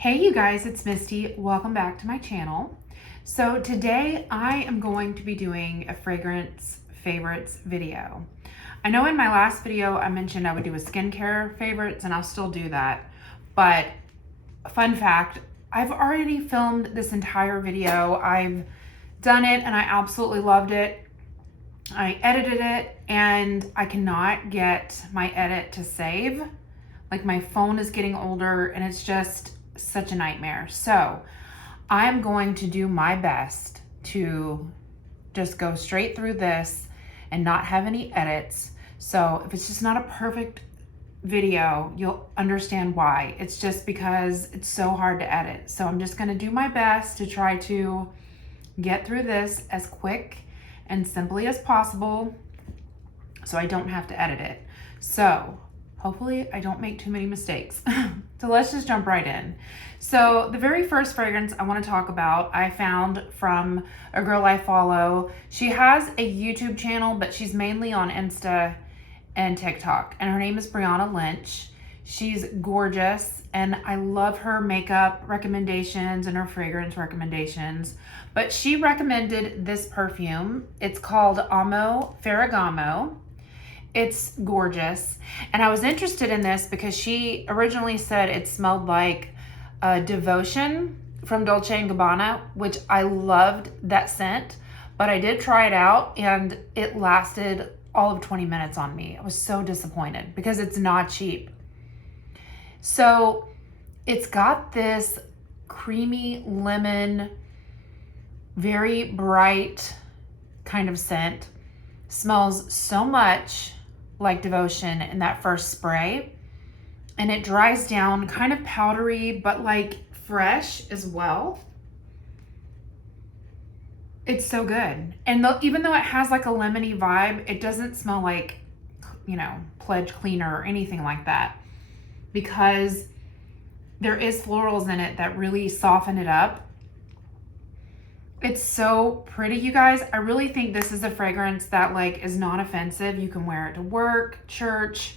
Hey you guys, it's Misty. Welcome back to my channel. So today I am going to be doing a fragrance favorites video. I know in my last video I mentioned I would do a skincare favorites, and I'll still do that. But fun fact, I've already filmed this entire video. I've done it and I absolutely loved it. I edited it and I cannot get my edit to save. Like, my phone is getting older and it's just such a nightmare. So I'm going to do my best to just go straight through this and not have any edits. So if it's just not a perfect video, you'll understand why. It's just because it's so hard to edit. So I'm just gonna do my best to try to get through this as quick and simply as possible so I don't have to edit it. So hopefully I don't make too many mistakes. So let's just jump right in. So the very first fragrance I want to talk about, I found from a girl I follow. She has a YouTube channel, but she's mainly on Insta and TikTok. And her name is Brianna Lynch. She's gorgeous and I love her makeup recommendations and her fragrance recommendations. But she recommended this perfume. It's called Amo Ferragamo. It's gorgeous. And I was interested in this because she originally said it smelled like Devotion from Dolce & Gabbana, which I loved that scent. But I did try it out and it lasted all of 20 minutes on me. I was so disappointed because it's not cheap. So it's got this creamy lemon, very bright kind of scent. Smells so much like Devotion in that first spray, and it dries down kind of powdery but like fresh as well. It's so good. And even though it has like a lemony vibe, it doesn't smell like, you know, Pledge Cleaner or anything like that, because there is florals in it that really soften it up. It's so pretty, you guys. I really think this is a fragrance that like is non-offensive. You can wear it to work, church.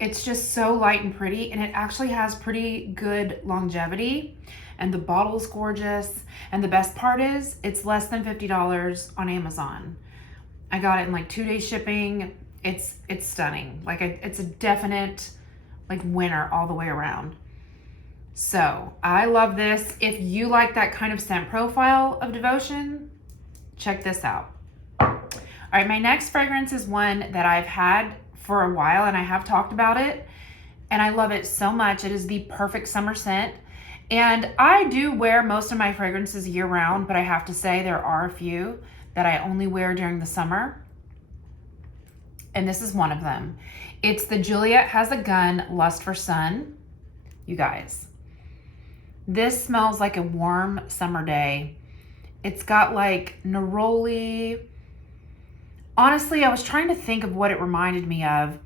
It's just so light and pretty, and it actually has pretty good longevity, and the bottle's gorgeous. And the best part is it's less than $50 on Amazon. I got it in like 2-day shipping. It's stunning. Like, it's a definite like winner all the way around. So I love this. If you like that kind of scent profile of Devotion, check this out. All right, my next fragrance is one that I've had for a while and I have talked about it and I love it so much. It is the perfect summer scent. And I do wear most of my fragrances year round, but I have to say there are a few that I only wear during the summer. And this is one of them. It's the Juliet Has a Gun Lust for Sun. You guys, this smells like a warm summer day. It's got like neroli. Honestly, I was trying to think of what it reminded me of.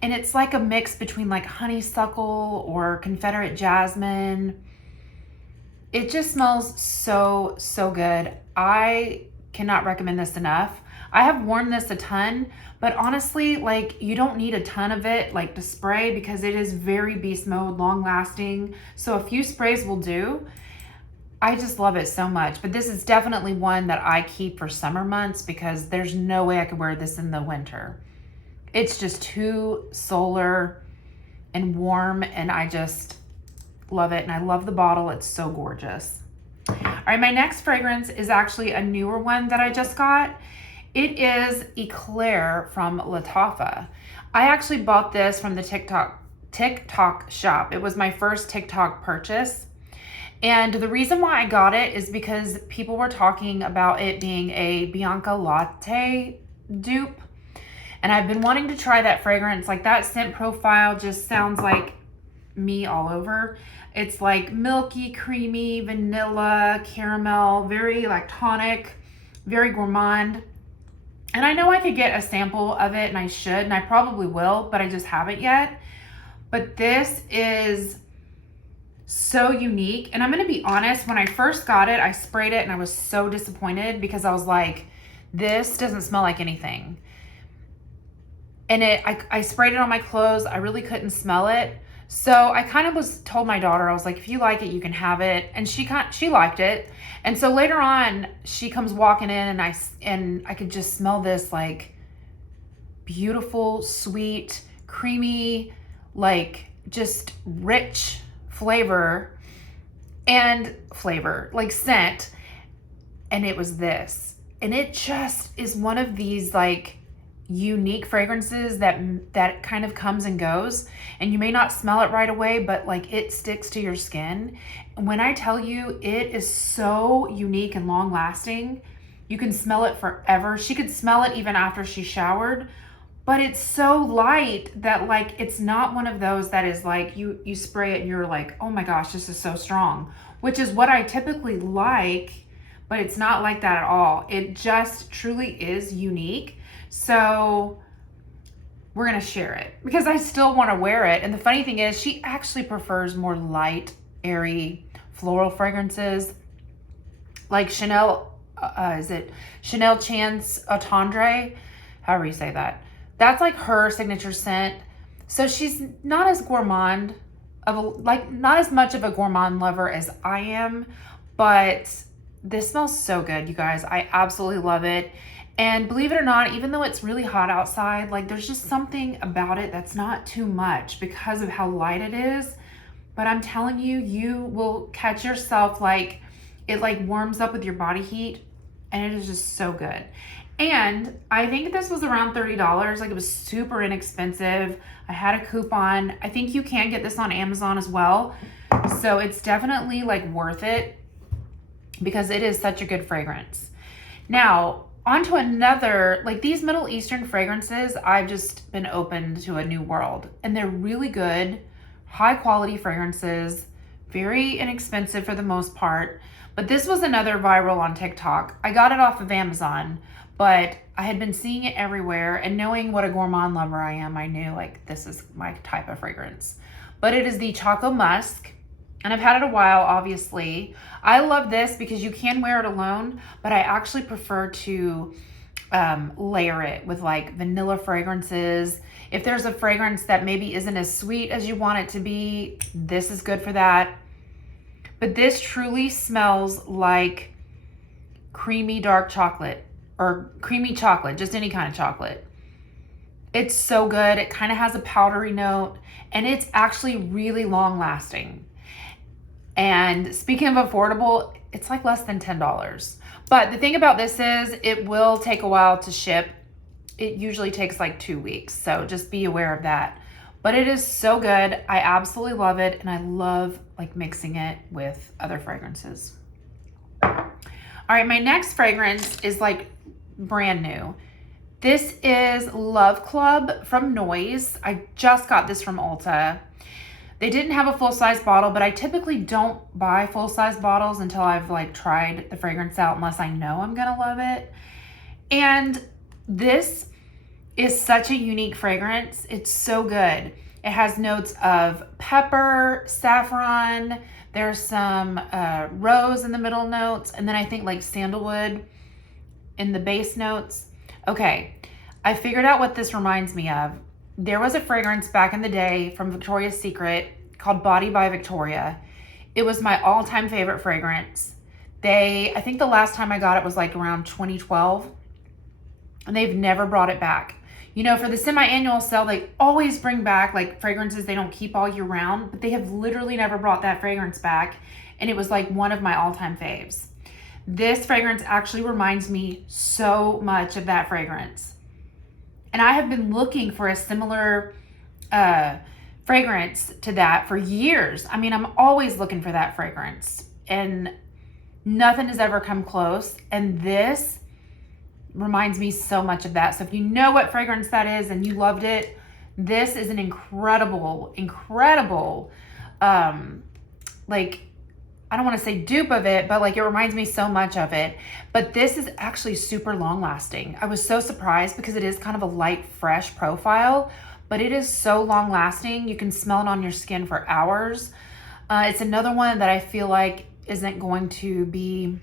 And it's like a mix between like honeysuckle or Confederate jasmine. It just smells so, so good. I cannot recommend this enough. I have worn this a ton, but honestly, like, you don't need a ton of it like to spray because it is very beast mode, long lasting. So a few sprays will do. I just love it so much, but this is definitely one that I keep for summer months because there's no way I could wear this in the winter. It's just too solar and warm, and I just love it. And I love the bottle. It's so gorgeous. All right, my next fragrance is actually a newer one that I just got. It is Eclair from Lattafa. I actually bought this from the TikTok shop. It was my first TikTok purchase. And the reason why I got it is because people were talking about it being a Bianca Latte dupe. And I've been wanting to try that fragrance. Like, that scent profile just sounds like me all over. It's like milky, creamy, vanilla, caramel, very like tonic, very gourmand. And I know I could get a sample of it, and I should, and I probably will, but I just haven't yet. But this is so unique. And I'm gonna be honest, when I first got it, I sprayed it and I was so disappointed because I was like, this doesn't smell like anything. And I sprayed it on my clothes. I really couldn't smell it. So I kind of was told my daughter, I was like, if you like it, you can have it. And she liked it. And so later on, she comes walking in, and I could just smell this like beautiful, sweet, creamy, like just rich flavor, like scent. And it was this. And it just is one of these like unique fragrances that kind of comes and goes, and you may not smell it right away, but like it sticks to your skin. And when I tell you, it is so unique and long lasting. You can smell it forever. She could smell it even after she showered, but it's so light that like it's not one of those that is like you spray it and you're like, oh my gosh, this is so strong, which is what I typically like, but it's not like that at all. It just truly is unique. So we're going to share it because I still want to wear it. And the funny thing is, she actually prefers more light, airy, floral fragrances like Chanel, is it Chanel Chance Attendre? However you say that. That's like her signature scent. So she's not as gourmand not as much of a gourmand lover as I am, but this smells so good, you guys. I absolutely love it. And believe it or not, even though it's really hot outside, like there's just something about it that's not too much because of how light it is. But I'm telling you, you will catch yourself like it like warms up with your body heat, and it is just so good. And I think this was around $30. Like it was super inexpensive. I had a coupon. I think you can get this on Amazon as well. So it's definitely like worth it because it is such a good fragrance. Now, onto another, like these Middle Eastern fragrances, I've just been opened to a new world, and they're really good, high quality fragrances, very inexpensive for the most part. But this was another viral on TikTok. I got it off of Amazon, but I had been seeing it everywhere, and knowing what a gourmand lover I am, I knew like this is my type of fragrance. But it is the Choco Musk. And I've had it a while, obviously. I love this because you can wear it alone, but I actually prefer to layer it with like vanilla fragrances. If there's a fragrance that maybe isn't as sweet as you want it to be, this is good for that. But this truly smells like creamy dark chocolate or creamy chocolate, just any kind of chocolate. It's so good. It kind of has a powdery note, and it's actually really long lasting. And speaking of affordable, it's like less than $10. But the thing about this is it will take a while to ship. It usually takes like 2 weeks. So just be aware of that. But it is so good. I absolutely love it. And I love like mixing it with other fragrances. All right, my next fragrance is like brand new. This is Love Club from Noise. I just got this from Ulta. They didn't have a full-size bottle, but I typically don't buy full-size bottles until I've like tried the fragrance out, unless I know I'm gonna love it. And this is such a unique fragrance. It's so good. It has notes of pepper, saffron, there's some rose in the middle notes, and then I think like sandalwood in the base notes. Okay, I figured out what this reminds me of. There was a fragrance back in the day from Victoria's Secret called Body by Victoria. It was my all-time favorite fragrance. I think the last time I got it was like around 2012, and they've never brought it back. You know, for the semi-annual sale, they always bring back like fragrances they don't keep all year round, but they have literally never brought that fragrance back, and it was like one of my all-time faves. This fragrance actually reminds me so much of that fragrance. And I have been looking for a similar fragrance to that for years. I mean, I'm always looking for that fragrance, and nothing has ever come close. And this reminds me so much of that. So if you know what fragrance that is and you loved it, this is an incredible, like, I don't want to say dupe of it, but like it reminds me so much of it. But this is actually super long lasting. I was so surprised because it is kind of a light, fresh profile, but it is so long lasting. You can smell it on your skin for hours. It's another one that I feel like isn't going to be,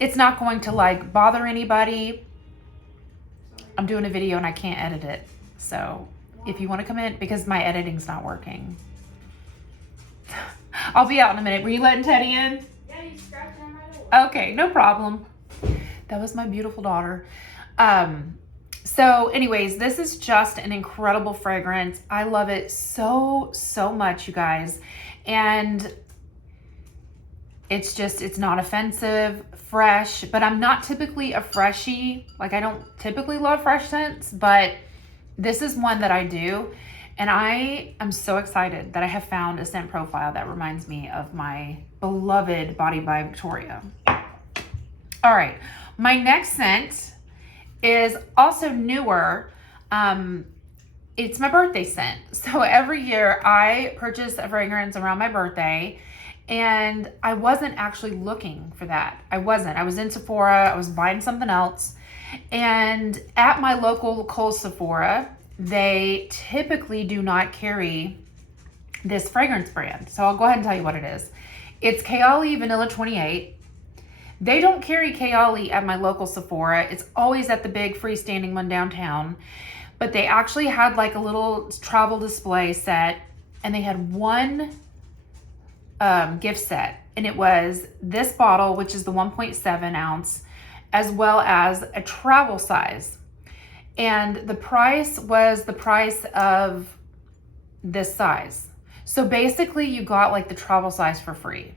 it's not going to like bother anybody. I'm doing a video and I can't edit it. So if you want to come in, because my editing's not working. I'll be out in a minute. Were you letting Teddy in? Yeah, he's scratching on my door. Okay, no problem. That was my beautiful daughter. So anyways, this is just an incredible fragrance. I love it so, so much, you guys. And it's not offensive, fresh, but I'm not typically a freshie. Like, I don't typically love fresh scents, but this is one that I do. And I am so excited that I have found a scent profile that reminds me of my beloved Body by Victoria. All right, my next scent is also newer. It's my birthday scent. So every year I purchase a fragrance around my birthday, and I wasn't actually looking for that. I was in Sephora, I was buying something else. And at my local Kohl's Sephora, they typically do not carry this fragrance brand. So I'll go ahead and tell you what it is. It's Kayali Vanilla 28. They don't carry Kayali at my local Sephora. It's always at the big freestanding one downtown. But they actually had like a little travel display set, and they had one gift set. And it was this bottle, which is the 1.7 ounce, as well as a travel size. And the price was the price of this size. So basically you got like the travel size for free.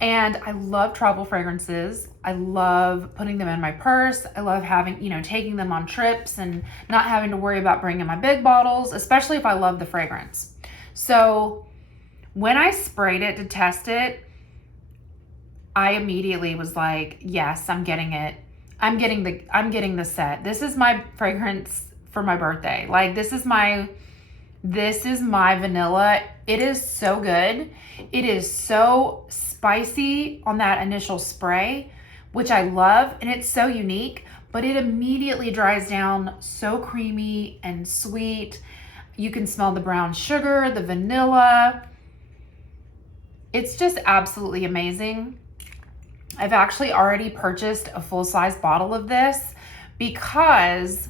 And I love travel fragrances. I love putting them in my purse. I love having, taking them on trips and not having to worry about bringing my big bottles, especially if I love the fragrance. So when I sprayed it to test it, I immediately was like, yes, I'm getting it. I'm getting the set. This is my fragrance for my birthday. Like, this is my vanilla. It is so good. It is so spicy on that initial spray, which I love, and it's so unique, but it immediately dries down, so creamy and sweet. You can smell the brown sugar, the vanilla. It's just absolutely amazing. I've actually already purchased a full-size bottle of this because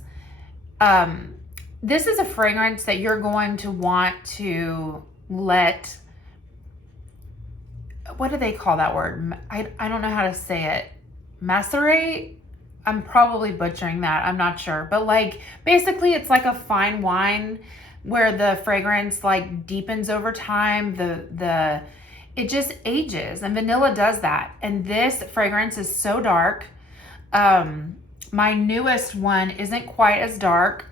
this is a fragrance that you're going to want to let, what do they call that word? I don't know how to say it. Macerate? I'm probably butchering that. I'm not sure. But like, basically it's like a fine wine where the fragrance like deepens over time. It just ages, and vanilla does that. And this fragrance is so dark. My newest one isn't quite as dark,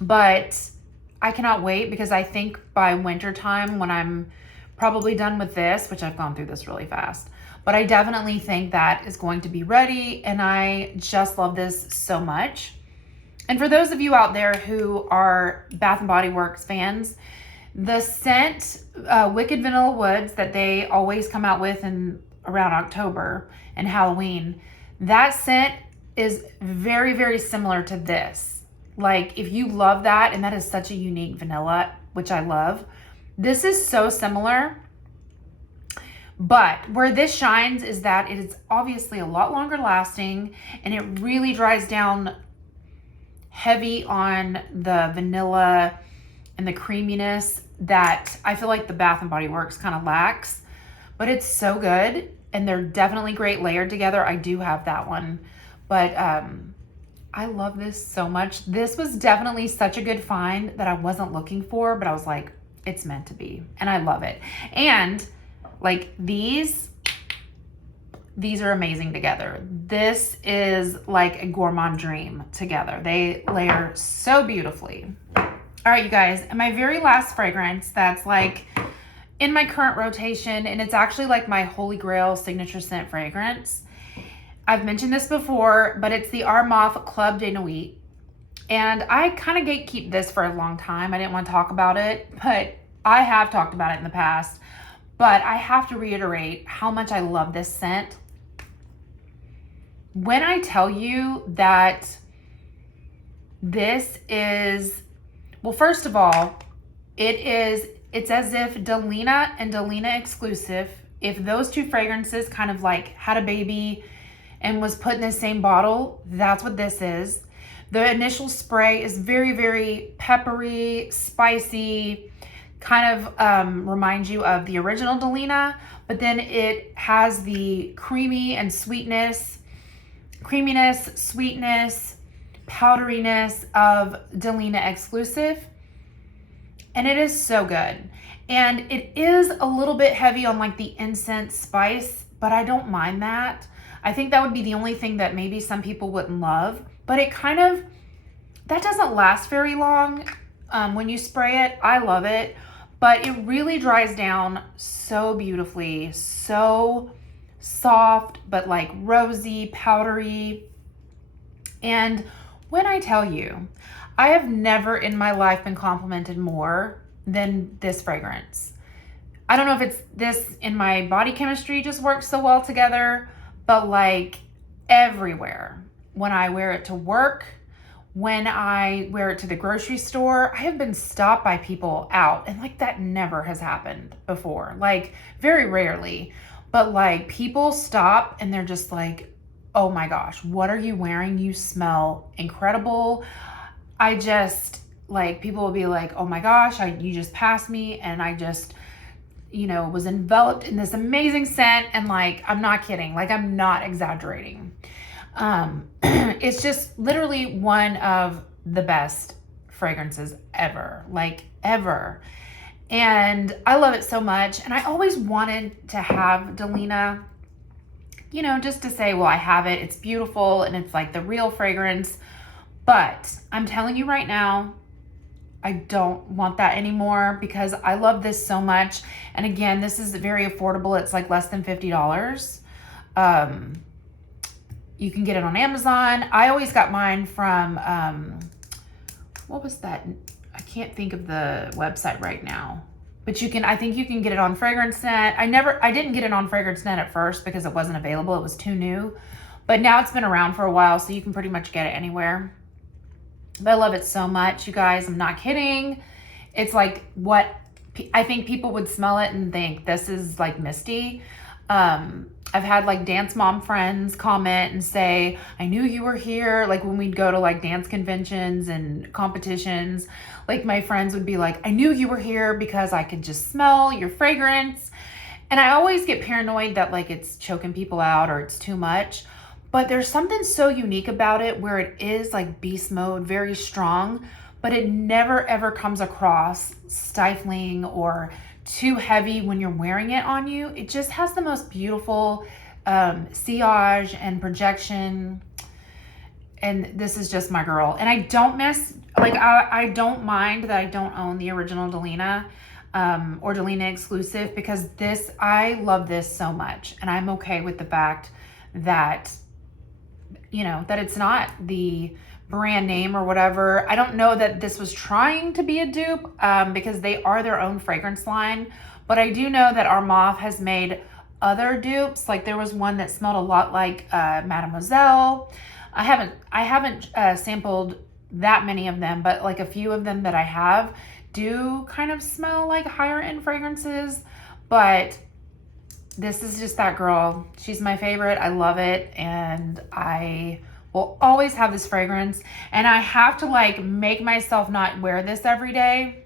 but I cannot wait because I think by winter time, when I'm probably done with this, which I've gone through this really fast, but I definitely think that is going to be ready, and I just love this so much. And for those of you out there who are Bath & Body Works fans, the scent Wicked Vanilla Woods that they always come out with in around October and Halloween, that scent is very, very similar to this. Like, if you love that, and that is such a unique vanilla, which I love, this is so similar. But where this shines is that it is obviously a lot longer lasting, and it really dries down heavy on the vanilla and the creaminess that I feel like the Bath & Body Works kind of lacks. But it's so good, and they're definitely great layered together. I do have that one, but I love this so much. This was definitely such a good find that I wasn't looking for, but I was like, it's meant to be, and I love it. And like, these are amazing together. This is like a gourmand dream together. They layer so beautifully. All right, you guys, and my very last fragrance that's like in my current rotation, and it's actually like my holy grail signature scent fragrance. I've mentioned this before, but it's the Armaf Club de Nuit. And I kind of gatekeep this for a long time. I didn't want to talk about it, but I have talked about it in the past. But I have to reiterate how much I love this scent. When I tell you that this is, well, first of all, it's as if Delina and Delina Exclusive, if those two fragrances kind of like had a baby and was put in the same bottle, that's what this is. The initial spray is very, very peppery, spicy, kind of reminds you of the original Delina, but then it has the creaminess, sweetness, powderiness of Delina exclusive. And it is so good. And it is a little bit heavy on like the incense spice, but I don't mind that. I think that would be the only thing that maybe some people wouldn't love, but it kind of, that doesn't last very long when you spray it. I love it, but it really dries down so beautifully, so soft, but like rosy, powdery. And when I tell you, I have never in my life been complimented more than this fragrance. I don't know if it's this in my body chemistry just works so well together, but like everywhere, when I wear it to work, when I wear it to the grocery store, I have been stopped by people out, and like that never has happened before, like very rarely, but like people stop and they're just like, oh my gosh, what are you wearing? You smell incredible. I just, like, people will be like, oh my gosh, you just passed me, and I just, you know, was enveloped in this amazing scent. And like, I'm not kidding. Like, I'm not exaggerating. It's just literally one of the best fragrances ever, like ever. And I love it so much. And I always wanted to have Delina, you know, just to say, well, I have it. It's beautiful. And it's like the real fragrance. But I'm telling you right now, I don't want that anymore because I love this so much. And again, this is very affordable. It's like less than $50. You can get it on Amazon. I always got mine from, what was that? I can't think of the website right now. But you can, I think you can get it on FragranceNet. I didn't get it on FragranceNet at first because it wasn't available. It was too new. But now it's been around for a while, so you can pretty much get it anywhere. But I love it so much, you guys. I'm not kidding. It's like what I think people would smell it and think this is like misty. I've had like dance mom friends comment and say, I knew you were here. Like when we'd go to like dance conventions and competitions, like my friends would be like, I knew you were here because I could just smell your fragrance. And I always get paranoid that like it's choking people out or it's too much. But there's something so unique about it where it is like beast mode, very strong, but it never ever comes across stifling or too heavy when you're wearing it on you. It just has the most beautiful sillage and projection. And this is just my girl. And I don't miss, like, I don't mind that I don't own the original Delina or Delina exclusive, because this, I love this so much. And I'm okay with the fact that, you know, that it's not the brand name or whatever. I don't know that this was trying to be a dupe because they are their own fragrance line. But I do know that Armaf has made other dupes. Like there was one that smelled a lot like Mademoiselle. I haven't sampled that many of them, but like a few of them that I have do kind of smell like higher end fragrances. But this is just that girl. She's my favorite. I love it. And I will always have this fragrance. And I have to like make myself not wear this every day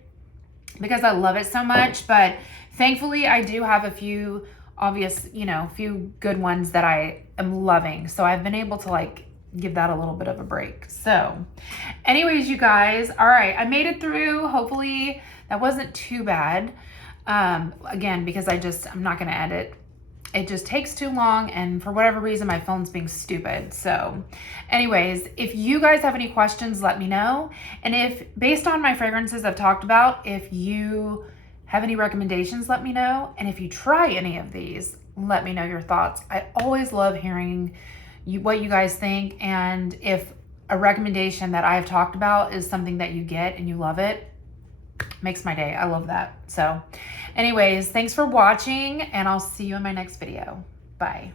because I love it so much. But thankfully I do have a few obvious, you know, few good ones that I am loving. So I've been able to like give that a little bit of a break. So anyways, you guys, all right, I made it through. Hopefully that wasn't too bad. Again, because I'm not going to edit. It just takes too long, and for whatever reason, my phone's being stupid. So anyways, if you guys have any questions, let me know. And if, based on my fragrances I've talked about, if you have any recommendations, let me know. And if you try any of these, let me know your thoughts. I always love hearing what you guys think. And if a recommendation that I've talked about is something that you get and you love it, makes my day. I love that. So anyways, thanks for watching, and I'll see you in my next video. Bye.